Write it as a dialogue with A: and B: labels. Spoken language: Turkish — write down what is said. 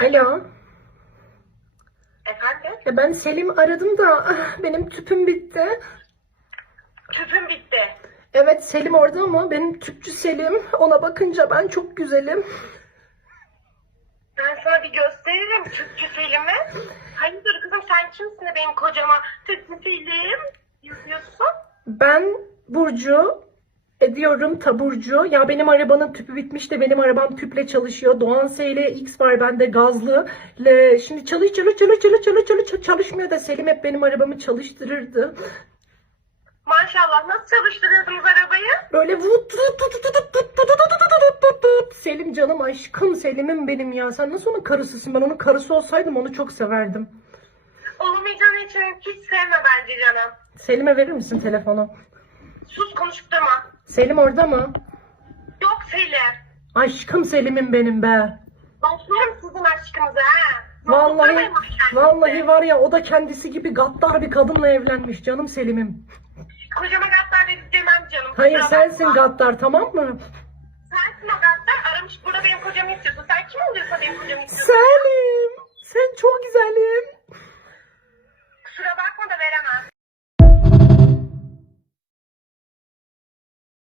A: Alo.
B: Efendim?
A: Ya ben Selim aradım da benim tüpüm bitti.
B: Tüpüm bitti.
A: Evet Selim orada ama benim tüpçü Selim. Ona bakınca ben çok güzelim.
B: Ben sana bir gösteririm Tüpçü Selim'i. Hayırdır kızım sen kimsin de benim kocama Tüpçü Selim yazıyorsun?
A: Ben Burcu ediyorum taburcu. Ya benim arabanın tüpü bitmiş de benim arabam tüple çalışıyor. Doğan SL X var bende gazlı. Le, şimdi çalış çalış çalış çalış çalış çalış çalış- çalışmıyor da Selim hep benim arabamı çalıştırırdı.
B: Maşallah nasıl çalıştırıyordunuz arabayı?
A: Böyle vut vut vut vut vut vut vut vut vut. Selim canım aşkım Selim'im benim ya. Sen nasıl onun karısısın? Ben onun karısı olsaydım onu çok severdim.
B: Olamayacağın için hiç sevme bence canım.
A: Selim'e verir misin telefonu?
B: Sus konuşup durma.
A: Selim orada mı?
B: Yok Selim.
A: Aşkım Selim'im benim be.
B: Başlarım sizin aşkınıza ha.
A: Vallahi vallahi var ya o da kendisi gibi gaddar bir kadınla evlenmiş canım Selim'im.
B: Kocama gaddar dedik demem canım.
A: Hayır
B: Kusura
A: sensin
B: bakma.
A: gaddar tamam mı?
B: Sensin o gaddar. Aramış burada benim kocamı istiyorsun. Sen kim oluyorsun benim kocamı istiyorsun?
A: Selim sen çok güzelim.